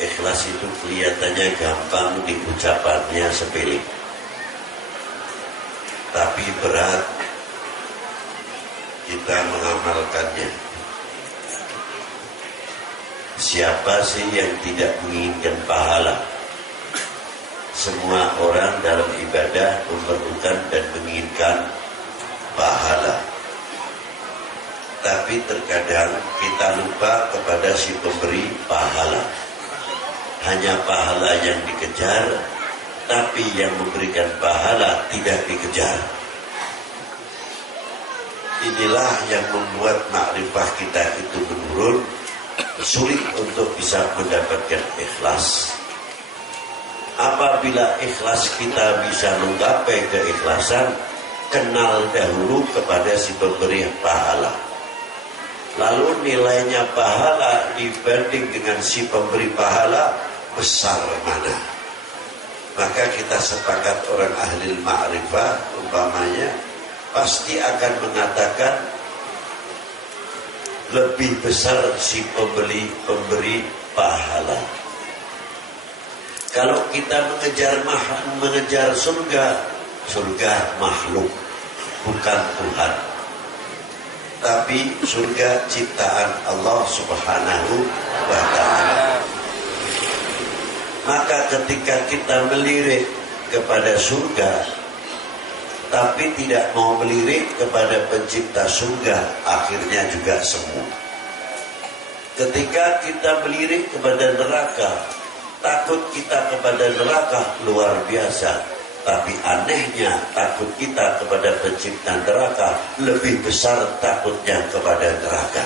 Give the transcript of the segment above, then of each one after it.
Ikhlas itu kelihatannya gampang, di ucapannya sepele, tapi berat kita mengamalkannya. Siapa sih yang tidak menginginkan pahala? Semua orang dalam ibadah memerlukan dan menginginkan pahala. Tapi terkadang kita lupa kepada si pemberi pahala. Hanya pahala yang dikejar, tapi yang memberikan pahala tidak dikejar. Inilah yang membuat makrifah kita itu menurun, sulit untuk bisa mendapatkan ikhlas. Apabila ikhlas kita bisa menggapai keikhlasan, kenal dahulu kepada si pemberi pahala. Lalu nilainya pahala dibanding dengan si pemberi pahala besar mana? Maka kita sepakat orang ahli ma'rifah umpamanya pasti akan mengatakan lebih besar si pemberi pahala. Kalau kita mengejar surga makhluk, bukan Tuhan. Tapi surga ciptaan Allah Subhanahu wa ta'ala. Maka ketika kita melirik kepada surga, tapi tidak mau melirik kepada pencipta surga, akhirnya juga semu. Ketika kita melirik kepada neraka, takut kita kepada neraka luar biasa. Tapi anehnya takut kita kepada pencipta neraka lebih besar takutnya kepada neraka.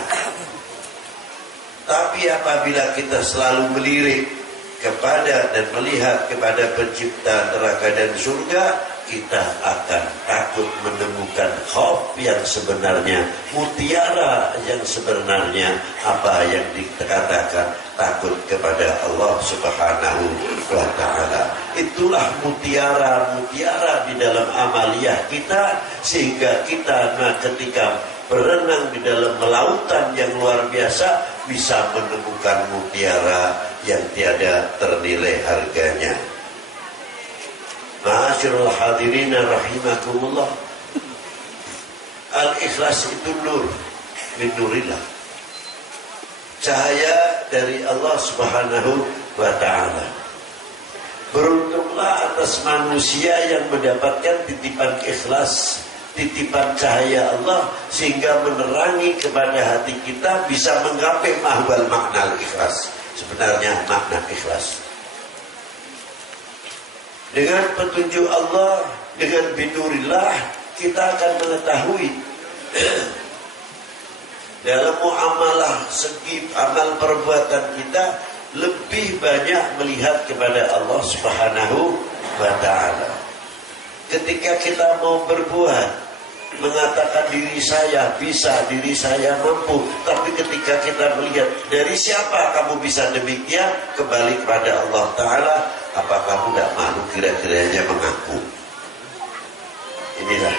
Tapi apabila kita selalu melirik kepada dan melihat kepada pencipta neraka dan surga, kita akan takut menemukan khauf yang sebenarnya, mutiara yang sebenarnya, apa yang dikatakan takut kepada Allah Subhanahu wa ta'ala. Itulah mutiara-mutiara di dalam amaliyah kita, sehingga kita ketika berenang di dalam lautan yang luar biasa bisa menemukan mutiara yang tiada ternilai harganya. Ma'asyiral hadirin rahimakumullah. Al-ikhlas itu nur min nurillah, cahaya dari Allah Subhanahu wa ta'ala. Beruntunglah atas manusia yang mendapatkan titipan ikhlas, titipan cahaya Allah, sehingga menerangi kepada hati kita bisa menggapai mahwal makna ikhlas. Sebenarnya makna ikhlas dengan petunjuk Allah, dengan binurillah, kita akan mengetahui dalam muamalah segi amal perbuatan kita lebih banyak melihat kepada Allah Subhanahu wa ta'ala. Ketika kita mau berbuat, mengatakan diri saya bisa, diri saya mampu, tapi ketika kita melihat dari siapa kamu bisa demikian, kembali kepada Allah Ta'ala. Apa kamu tidak malu kira-kiranya mengaku? Inilah.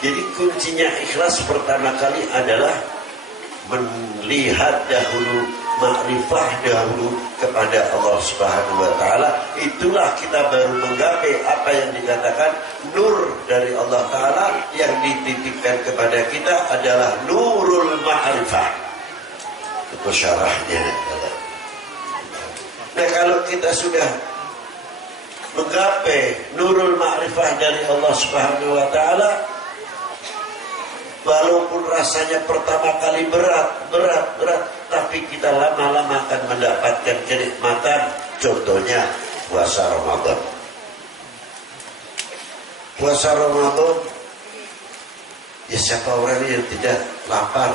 Jadi kuncinya ikhlas pertama kali adalah melihat dahulu, makrifah dahulu kepada Allah Subhanahu wa ta'ala. Itulah kita baru menggapai apa yang dikatakan nur dari Allah Ta'ala. Yang dititipkan kepada kita adalah nurul ma'rifah. Itu syarahnya. Nah, kalau kita sudah menggapai nurul ma'rifah dari Allah Subhanahu wa ta'ala, walaupun rasanya pertama kali berat, tapi kita lama-lama akan mendapatkan kenikmatan. Contohnya puasa Ramadan. Puasa Ramadan, ya siapa orang yang tidak lapar?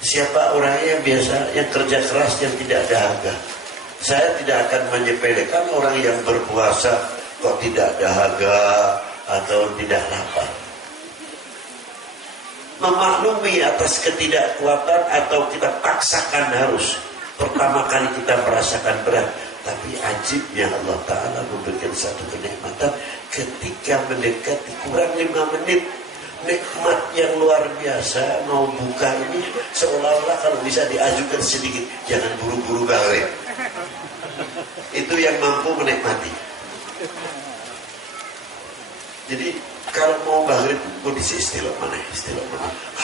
Siapa orang yang biasa, yang kerja keras, yang tidak dahaga? Saya tidak akan menyepelekan orang yang berpuasa kok tidak dahaga atau tidak lapar. Memaklumi atas ketidakkuatan atau kita paksakan harus. Pertama kali kita merasakan berat, tapi ajibnya Allah Ta'ala memberikan satu kenikmatan ketika mendekati kurang 5 menit nikmat yang luar biasa. Mau buka ini seolah-olah kalau bisa diajukan sedikit, jangan buru-buru gawe. Itu yang mampu menikmati. Jadi kalau mau maghrib kondisi istilah mana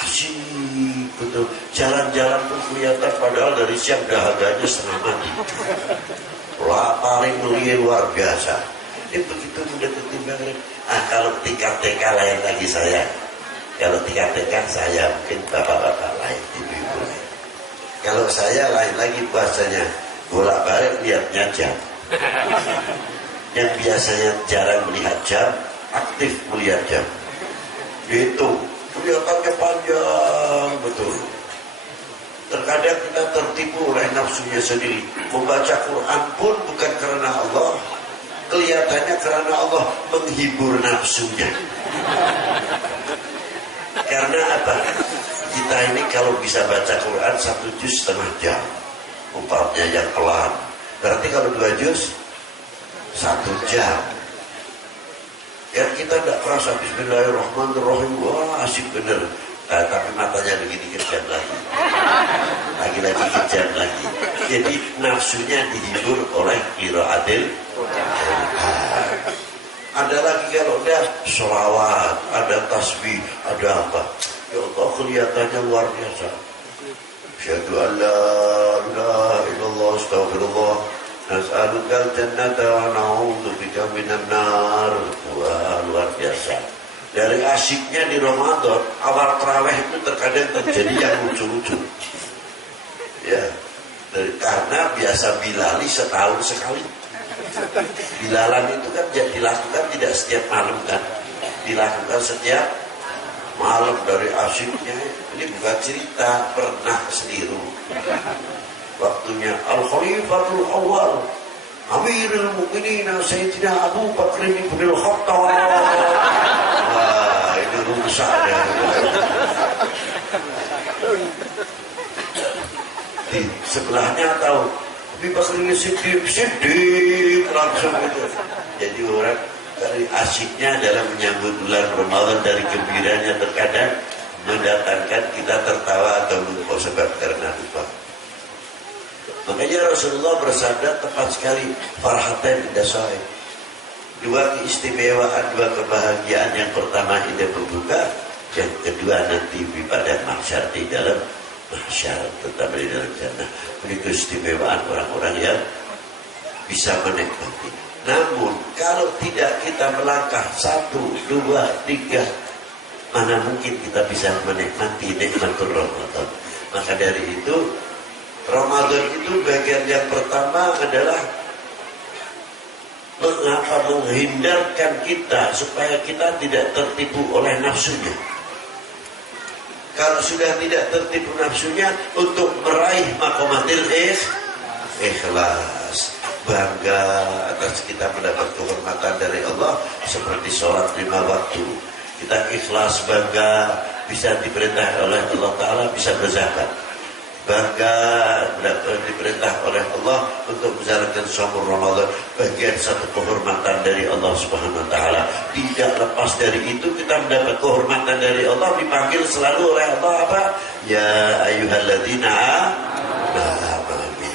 asyik betul, jalan-jalan pun kelihatan padahal dari siang dahaganya setengah mati. Paling mulia luar biasa. Ini begitu mendekati maghrib. Kalau tingkat TK lain lagi saya. Kalau tingkat TK saya mungkin bapak-bapak lain, ibu-ibu lain. Kalau saya lain lagi puasanya bolak-balik lihatnya jam. Yang biasanya jarang melihat jam, aktif melihat jam. Itu kelihatannya panjang betul. Terkadang kita tertipu oleh nafsunya sendiri. Membaca Quran pun bukan karena Allah, kelihatannya karena Allah menghibur nafsunya. Karena apa? Kita ini kalau bisa baca Quran 1 juz setengah jam, umpamanya yang pelan. Berarti kalau 2 juz 1 jam. Ya kita tidak kerasa bismillahirrahmanirrahim. Wah asik bener. Tapi matanya begini kejam lagi. Lagi-lagi kejam lagi. Jadi nafsunya dihibur oleh qiraatil Quran. Ada lagi kalau udah sholawat, ada tasbih, ada apa. Ya Allah kelihatannya luar biasa. Asyhadu an la ilaha illallah astaghfirullah. Nas'alukal jannata wa na'udzubika minan nar. Wah, luar biasa. Dari asyiknya di Ramadan, awal tarawih itu terkadang terjadi yang lucu-lucu. Ya, karena biasa bilali setahun sekali. Bilalan itu kan dilakukan tidak setiap malam kan, dilakukan setiap malam. Dari asyiknya ini bukan cerita, pernah seliru. Waktunya Al-Khalifatul Awal Amirul Mukminin Sayyidina Abu Bakr ibn al-Khattab. Wah, ini rusaknya. Di sebelahnya tahu Abu Bakr ini Siddiq langsung itu. Jadi orang dari asyiknya dalam menyambut bulan Ramadan, dari gembiranya terkadang mendatangkan kita tertawa atau lupa sebab karena lupa. Makanya Rasulullah bersabda tepat sekali, farhatan dasai. 2 keistimewaan, 2 kebahagiaan. Yang pertama indah berbuka, yang kedua nanti pada mahsyar, di dalam mahsyar, tetap di dalam jannah. Ini keistimewaan orang-orang yang bisa menikmati. Namun kalau tidak kita melangkah 1, 2, 3, mana mungkin kita bisa menikmati nikmatul Ramadan. Maka dari itu Ramadan itu bagian yang pertama adalah menghindarkan kita supaya kita tidak tertipu oleh nafsunya. Kalau sudah tidak tertipu nafsunya, untuk meraih maqamatil ikhlas, bangga atas kita mendapat kehormatan dari Allah seperti sholat 5 waktu. Kita ikhlas, bangga bisa diperintah oleh Allah Ta'ala, bisa berzakat. Bangga diperintah oleh Allah untuk menjalankan shaum Ramadan, bagian satu kehormatan dari Allah Subhanahu wa taala. Tidak lepas dari itu kita mendapat kehormatan dari Allah, dipanggil selalu oleh Allah apa? Ya ayyuhalladzina amanu.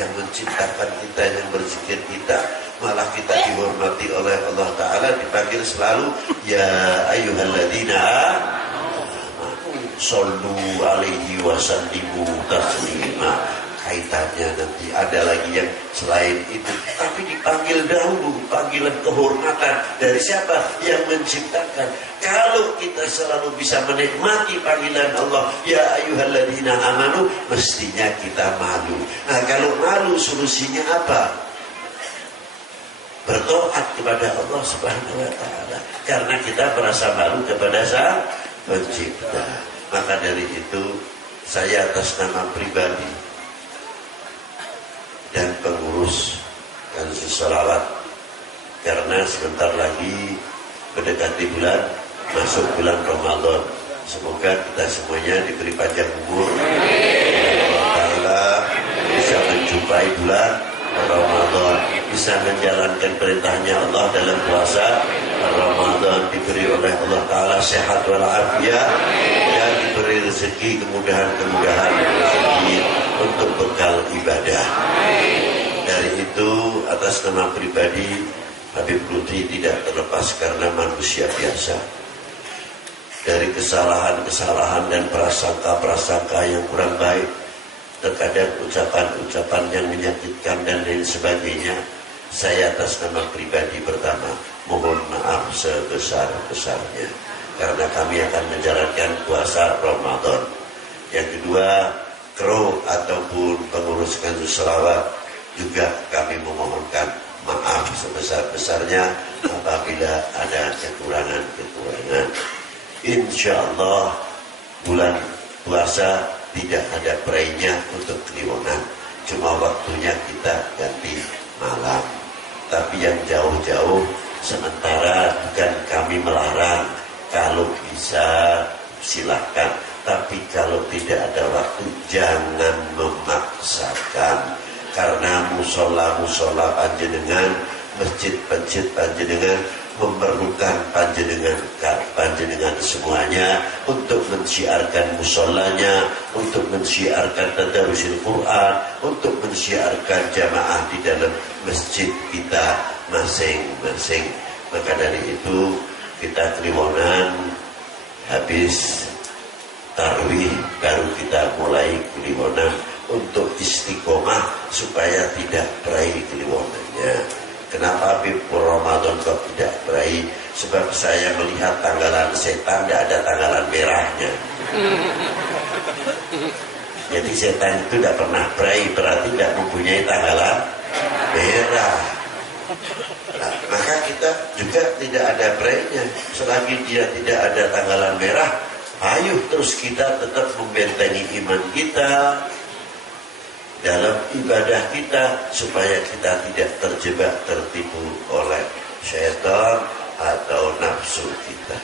Yang menciptakan kita, yang berzikir kita, malah kita dihormati oleh Allah Ta'ala, dipanggil selalu ya ayyuhalladzina sallu alaihi wasallimu taslima. Kaitannya nanti ada lagi yang selain itu, tapi dipanggil dahulu, panggilan kehormatan dari siapa? Yang menciptakan. Kalau kita selalu bisa menikmati panggilan Allah ya ayyuhalladzina amanu, mestinya kita malu. Nah kalau malu solusinya apa? Bertoat kepada Allah Subhanahu wa taala, karena kita merasa malu kepada Sang Pencipta. Maka dari itu saya atas nama pribadi dan pengurus Kansus Sholawat, karena sebentar lagi mendekati masuk bulan Ramadan, semoga kita semuanya diberi panjang umur, Allah Ta'ala bisa menjumpai bulan Ramadan, bisa menjalankan perintahnya Allah dalam puasa Ramadan diberi oleh Allah Ta'ala sehat walafiat, dan diberi rezeki kemudahan-kemudahan rezeki untuk bekal ibadah. Dari itu atas nama pribadi Habib Lutfi tidak terlepas karena manusia biasa dari kesalahan-kesalahan dan prasangka-prasangka yang kurang baik, terkadang ucapan-ucapan yang menyakitkan dan lain sebagainya. Saya atas nama pribadi pertama mohon maaf sebesar-besarnya karena kami akan menjalankan puasa Ramadan. Yang kedua, kru ataupun pengurus Kanzus Selawat juga kami memohonkan maaf sebesar-besarnya apabila ada kekurangan-kekurangan. Insya Allah bulan puasa tidak ada perayanya untuk Kliwonan, cuma waktunya kita ganti malam. Tapi yang jauh-jauh sementara bukan kami melarang, kalau bisa silahkan, tapi kalau tidak ada waktu jangan memaksakan, karena musola-musola panjenengan, masjid-masjid panjenengan memerlukan panjenengan semuanya untuk mensiarkan musolanya, untuk mensiarkan tadarusil Quran, untuk mensiarkan jamaah di dalam masjid kita masing-masing. Maka dari itu kita Kliwonan habis tarwih baru kita mulai Kliwonan untuk istiqomah supaya tidak berakhir Kliwonannya. Kenapa Habib Ramadan kok tidak berakhir? Sebab saya melihat tanggalan setan tidak ada tanggalan merahnya. Jadi setan itu tidak pernah berakhir, berarti tidak mempunyai tanggalan merah. Nah, maka kita juga tidak ada berakhirnya. Selagi dia tidak ada tanggalan merah, ayo terus kita tetap membentengi iman kita dalam ibadah kita supaya kita tidak terjebak tertipu oleh syaitan atau nafsu kita.